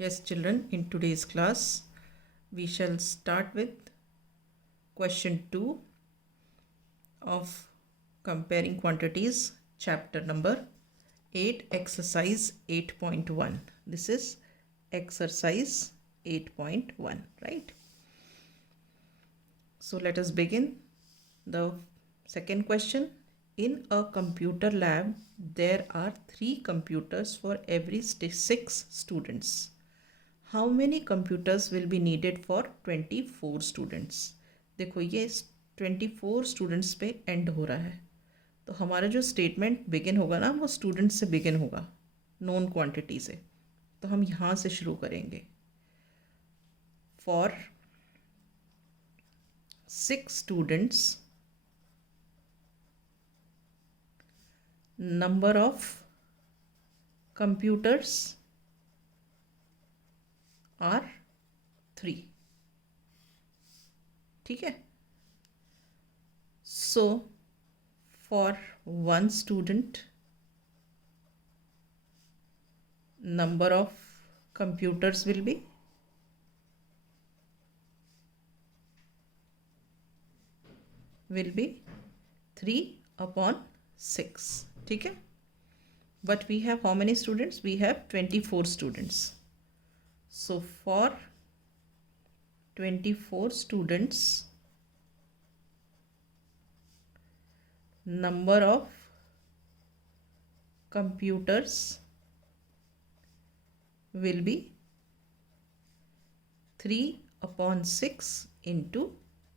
Yes, children, in today's class, we shall start with question 2 of comparing quantities, chapter number 8, exercise 8.1. This is exercise 8.1, right? So let us begin. The second question. In a computer lab, there are 3 computers for every 6 students. How many computers will be needed for 24 students? देखो ये 24 students पे and हो रहा है, तो हमारा जो statement begin होगा ना वो स्टूडेंट से बिगिन होगा, नोन क्वांटिटी से। तो हम यहाँ से शुरू करेंगे। For 6 students, number of computers are 3। ठीक है। सो for 1 student, number of computers will be 3/6. ठीक है। But we have how many students? We have 24 students. So for 24 students, number of computers will be 3/6 into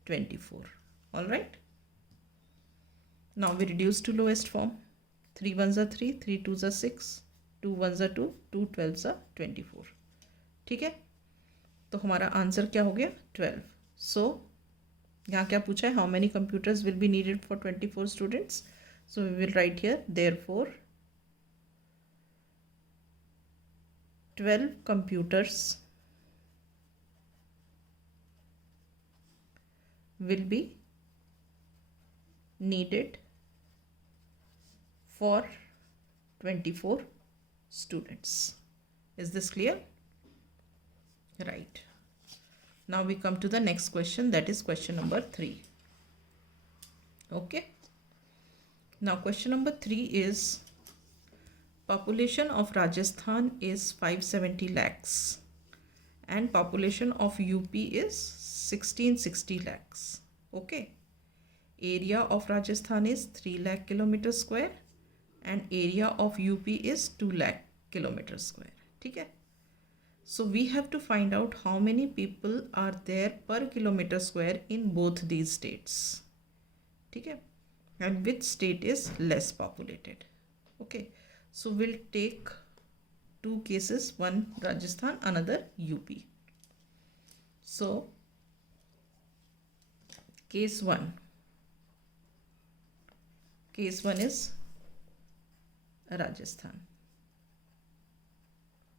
24. All right. Now we reduce to lowest form. 3 1s are 3, 3 2s are 6, 2 1s are 2, 2 12s are 24. ठीक है। तो हमारा answer क्या हो गया? 12. सो यहाँ क्या पूछा है? How many computers will be needed for 24 students? So we will write here therefore 12 computers will be needed for 24 students. Is this clear? Right. Now we come to the next question, that is question number 3. Okay. Now question number 3 is, population of Rajasthan is 570 lakhs and population of UP is 1660 lakhs. Okay. Area of Rajasthan is 3 lakh kilometer square and area of UP is 2 lakh kilometer square. ठीक है। So we have to find out how many people are there per kilometer square in both these states. ठीक है। And which state is less populated. Okay. So we'll take 2 cases, one Rajasthan, another UP. So case 1 is Rajasthan.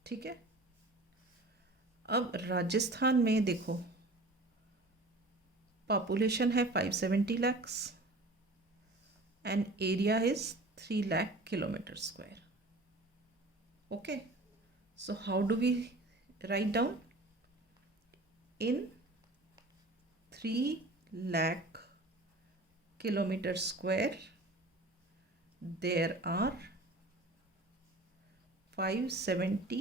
ठीक है। अब राजस्थान में देखो population है 570 lakhs and area is 3 lakh kilometer square. Okay. So how do we write down? In 3 lakh kilometer square there are 570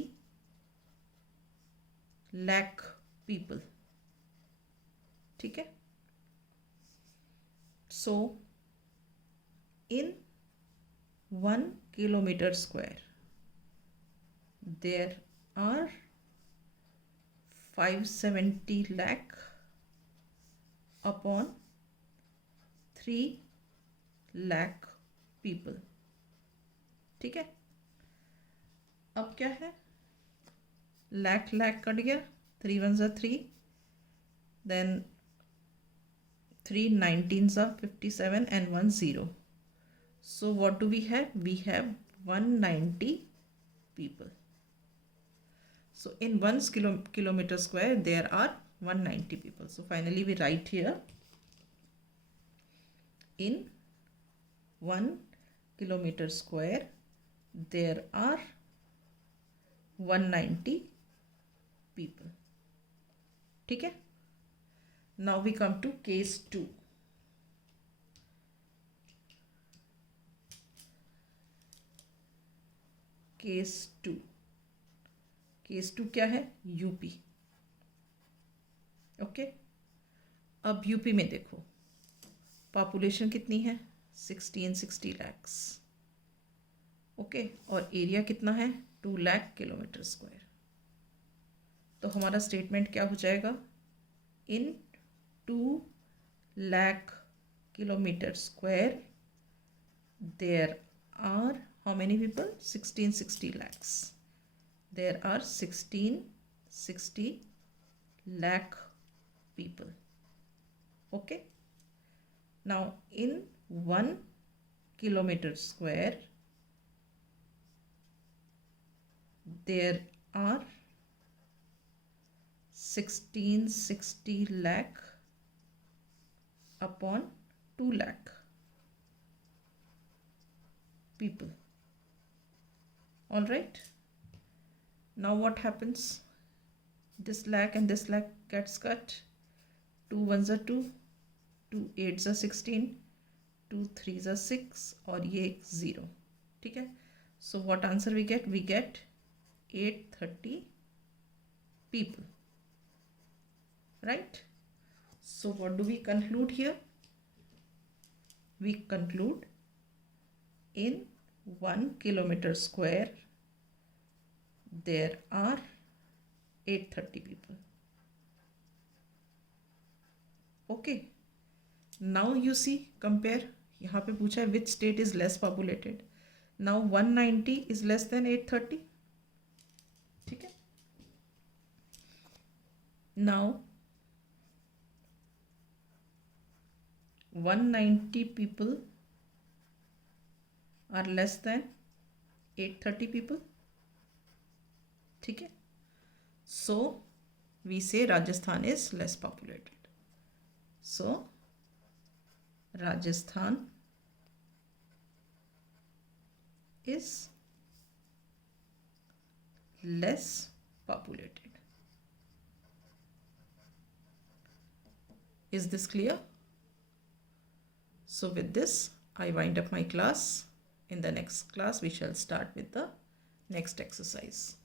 lakh people. ठीक है। So in 1 kilometer square there are 570 lakh upon 3 lakh people. ठीक है। अब क्या है? lakh cut गया, 3 1s are 3, then 3 19s are 57 and 1 0. So what do we have? We have 190 people. So in 1 kilometer square there are 190 people. So finally we write here, in 1 kilometer square there are 190 people. ठीक है. Now we come to case 2. Case 2. Case 2 क्या है? UP. Okay. अब UP में देखो population कितनी है? 1660 lakhs. Okay. और एरिया कितना है? 2 lakh किलोमीटर स्क्वायर. तो हमारा स्टेटमेंट क्या हो जाएगा? इन 2 lakh kilometer square there are how many people? 1660 lakhs. There are 1660 lakh people. Okay. Now in 1 kilometer square there are 1660 lakh upon 2 lakh people. All right. Now what happens? This lakh and this lakh gets cut. 2 ones are 2, 2 8s are 16, 2 3s are 6 और ये 0. ठीक है. So what answer we get? We get 830 people. Right. So what do we conclude here? We conclude in 1 kilometer square there are 830 people. Okay. Now you see, compare. यहाँ पे पूछा है which state is less populated. Now 190 is less than 830. ठीक है. Now 190 people are less than 830 people. ठीक है. So we say Rajasthan is less populated. So Rajasthan is less populated. Is this clear? So with this I wind up my class. In the next class we shall start with the next exercise.